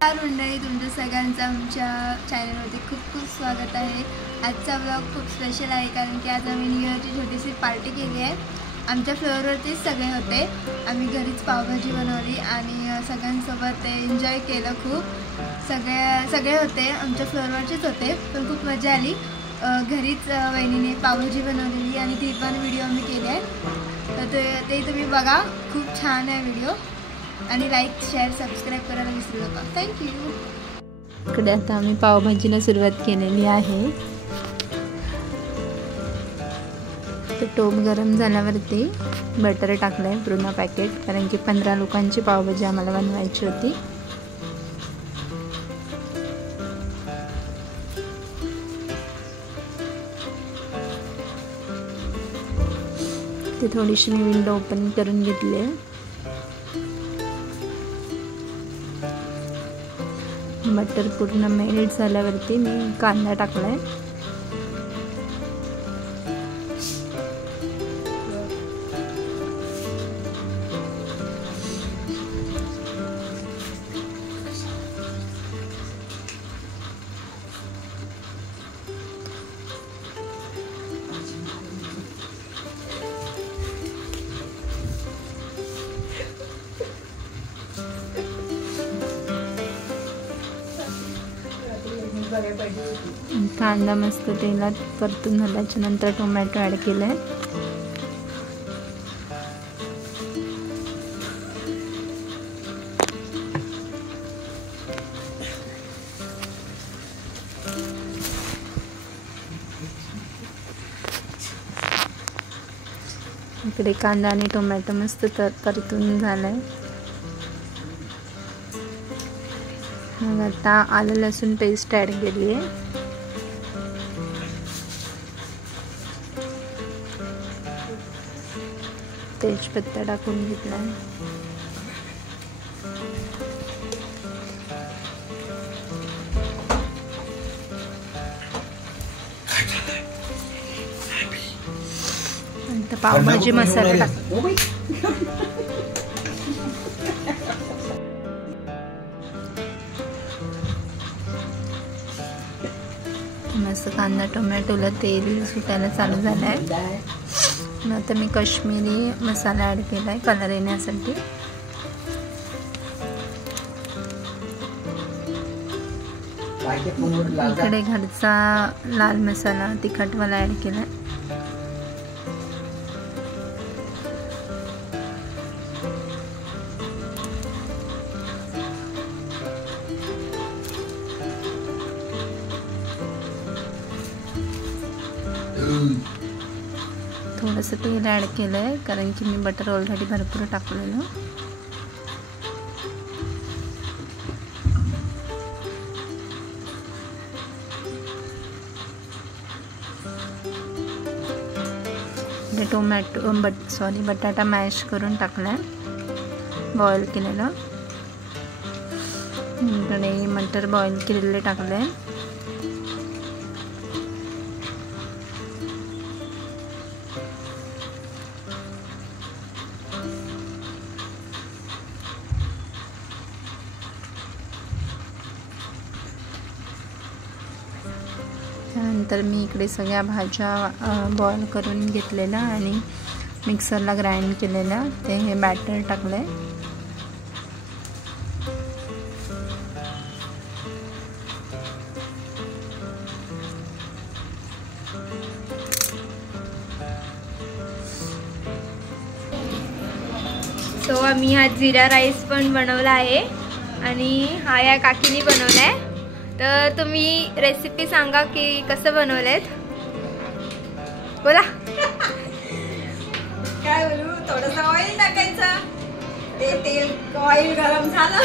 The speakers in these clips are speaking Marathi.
मंडळी, तुमच्या सगळ्यांचं आमच्या चॅनलवरती खूप खूप स्वागत आहे। आजचा ब्लॉग खूप स्पेशल आहे कारण की आज आम्ही न्यू इयरची छोटीशी पार्टी केली आहे। आमच्या फ्लोअरवरतीच सगळे होते, आम्ही घरीच पावभाजी बनवली आणि सगळ्यांसोबत एन्जॉय केलं। खूप सगळे होते, आमच्या फ्लोअरवरचेच होते, पण खूप मजा आली। घरीच वहिनीने पावभाजी बनवलेली आणि ती पण व्हिडिओ आम्ही केली आहे, तर ते तुम्ही बघा, खूप छान आहे व्हिडिओ। आणि लाईक शेअर सबस्क्राईब करायला विसरू नका। थँक्यू। इकडे आता आम्ही पावभाजीला सुरुवात केलेली आहे। तर टोप गरम झाल्यावरती बटर टाकलंय पूर्ण पॅकेट, कारण की 15 लोकांची पावभाजी आम्हाला बनवायची होती। ते थोडीशी मी विंडो ओपन करून घेतली आहे। बटर पूर्ण मेल्ट झाल्यावरती मी कांदा टाकलाय। कांदा मस्त तेलात परतून झाल्याच्या नंतर टोमॅटो ॲड केलाय। इकडे कांदा आणि टोमॅटो मस्त परतून झालाय। मग आता आलं लसूण पेस्ट ॲड केली आहे। तेजपत्ता टाकून घेतला आहे। आता पावभाजी मसाला टाक। मस्त कांदा टोमॅटोला तेल सुटायला चालू झालं आहे। आता मी काश्मीरी मसाला ॲड केला आहे कलर येण्यासाठी। इकडे घरचा लाल मसाला तिखटवाला ॲड केला आहे। थोडंसं तेल ॲड केलं आहे कारण की मी बटर ऑलरेडी भरपूर टाकलेलं। बटाटा मॅश करून टाकलाय, बॉईल केलेलं। इकडे मटर बॉईल केलेले टाकले। त्यानंतर मी इकडे सगळ्या भाज्या बॉईल करून घेतलेल्या आणि मिक्सरला ग्राइंड केलेल्या, ते हे बॅटर टाकले। सो आम्ही हा जिरा राईस पण बनवला आहे आणि हा या काकीने बनवला आहे। तर तुम्ही रेसिपी सांगा की कसं बनवलेत, बोला। काय बोलू, थोडंसं ऑइल टाकायचं, ते तेल ऑइल गरम झालं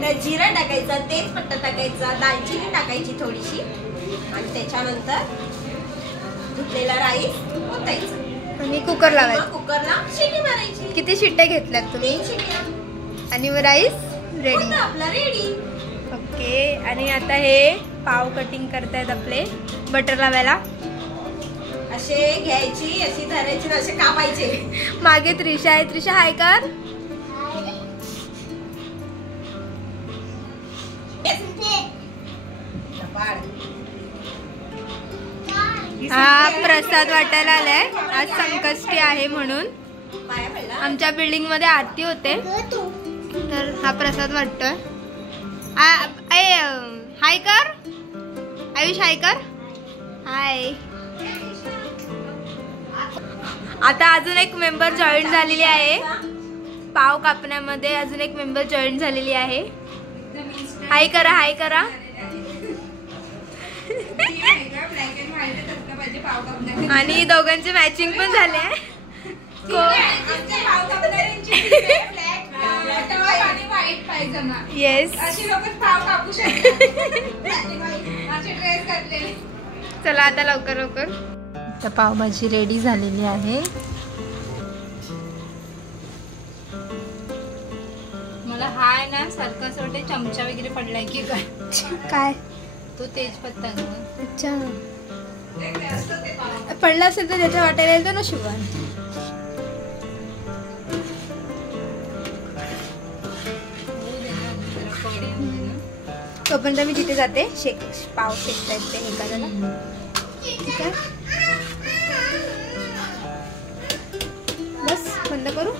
नाही, जिरा टाकायचा, तेजपत्ता टाकायचा, दालचिनी टाकायची थोडीशी आणि त्याच्यानंतर धुतलेला राईस ओतायचा आणि कुकर लावायचा। कुकरला शिटी मारायची। किती शिट्ट्या घेतल्यात तुम्ही? 3 शिट्ट्या आणि मग राईस रेडी, आपला रेडी। ओके। आणि आता हे पाव कटिंग करतायत आपले बटर लावायला। असे घ्यायची, अशी धरायची, असे कापायचे। मागे त्रिशा आहे, त्रिशा हाय कर। हा प्रसाद वाटायला आलाय, आज संकष्टी आहे म्हणून. आमच्या बिल्डिंग मध्ये आरती होते तर हा प्रसाद वाटतोय. हाय कर आयुष, हाय कर, हाय. आता अजून एक मेंबर जॉईन झालेली आहे, पाव कापण्यामध्ये अजून एक मेंबर जॉईन झालेली आहे. हाय करा, हाय करा. आणि दोघांचे मॅचिंग पण झाले. येस, चला आता लवकर लवकर. आता पावभाजी रेडी झालेली आहे. मला हाय ना सारखं असं वाटतं चमचा वगैरे पडलाय की काय तो तेजपत्ता. अच्छा, पडला असेल तर त्याच्या वाटायला येतो ना शिवान. तोपर्यंत मी तिथे जाते, पाव शेकता येते एखाद्याला. ठीक आहे, बस बंद करू.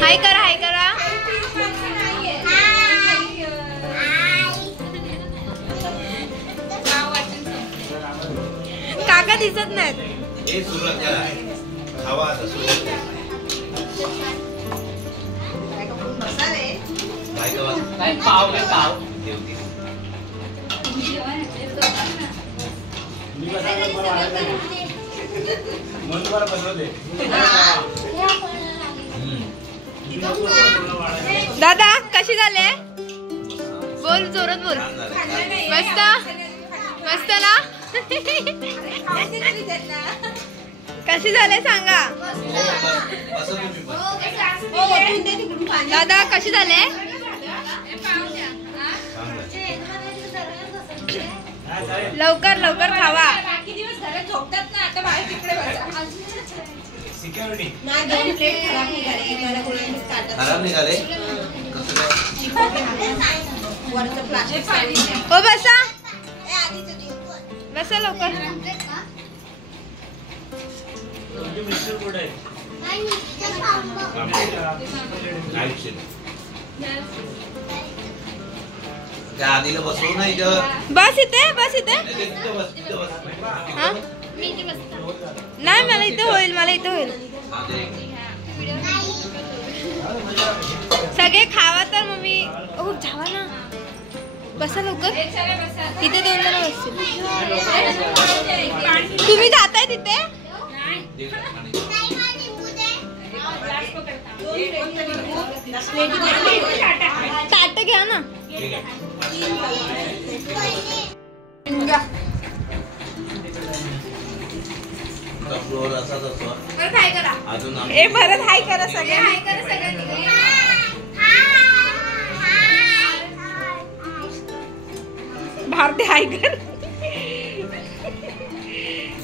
हाय करा, हाय करा. काका दिसत नाहीत. दादा कशी झाले? बोल, जोरात बोल. मस्त मस्त ना. कशी झाले सांगा दादा, कशी झाले? लवकर लवकर खावा. खराब निघाले. हो बसा बसा लवकर. आधीला बसवू ना इथं. बस इथे, बस इथे. नाही, मला इथं होईल, मला इथं होईल. सगळे खावा तर मग मी जावा ना. बसा लवकर. तिथे 2 जण बसतील. तुम्ही जाताय तिथे? ताट घ्या ना. ए परत हाय करा सगळे, हाय करा सगळ्यांनी. भारती हाय कर.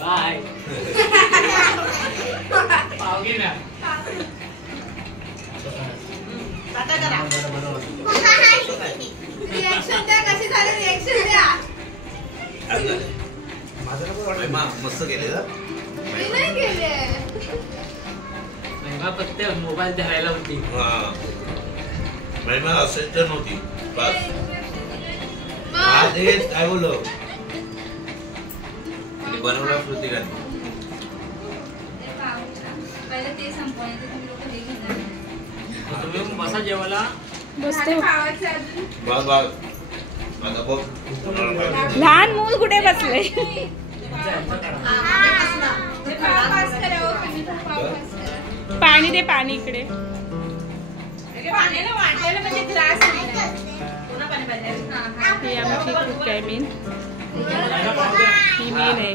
बाय. रिएक्शन द्या, कशी झाली रिएक्शन द्या. मस्त केले ना. मी नाही केले. फक्त मोबाईल धरायला होती. असेल तर नव्हती बस. काय बोललो बनवला पृथ्वीराज. तुम्ही बसा जेवायला. लहान मूल कुठे बसले? पाणी दे, पाणी इकडे. ही आमची कुक आहे मेन. ही मेन आहे.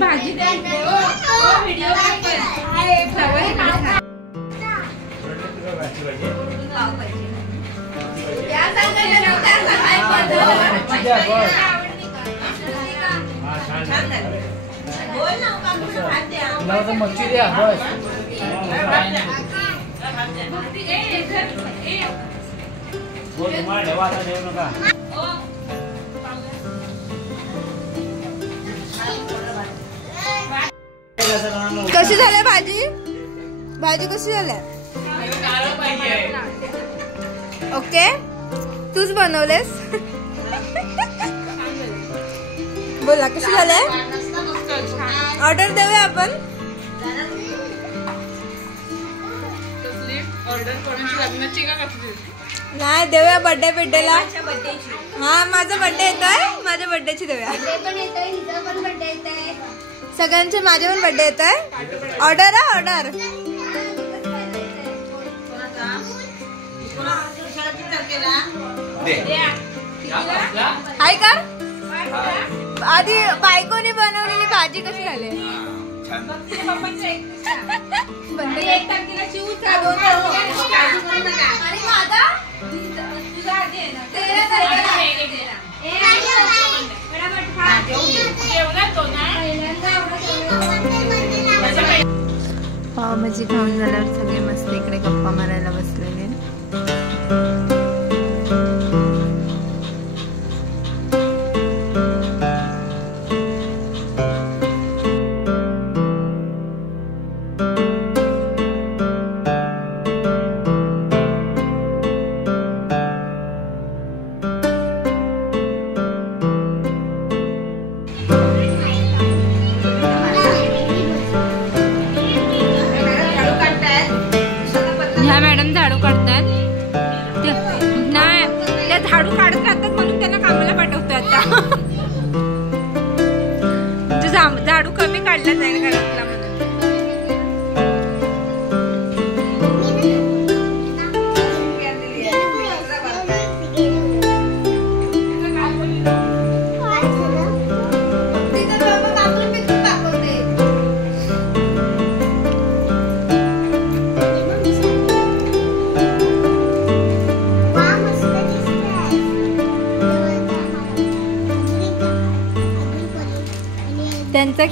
भाजी द्या. मच्छी द्या बस. तुम्हाला ठेवा आता ठेवू नका. कशी झाली भाजी? भाजी कशी झाली? ओके, तूच बनवलेस. बोला कशी झाले? ऑर्डर देऊया आपण. नाही देऊया बर्थडेला. हा माझा बर्थडे येतोय, माझ्या बर्थडेची देऊया. सगळ्यांचे माझे पण बर्थडे येत आहे. ऑर्डर आहे ऑर्डर. हाय का आधी बायकोने बनवलेली भाजी कशी झाली? पावभाजी खाऊन झाल्यावर सगळे मस्त इकडे गप्पा मारायला बसलेले. ह्या मॅडम झाडू काढतात. नाही त्या झाडू काढत राहतात म्हणून त्यांना कामाला पाठवतो आता. झाडू कमी काढला जाईल घरातला म्हणून. त्यांचा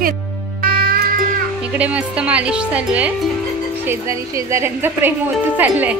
इकडे मस्त मालिश चालू आहे. शेजारी शेजाऱ्यांचं प्रेम होत चाललंय.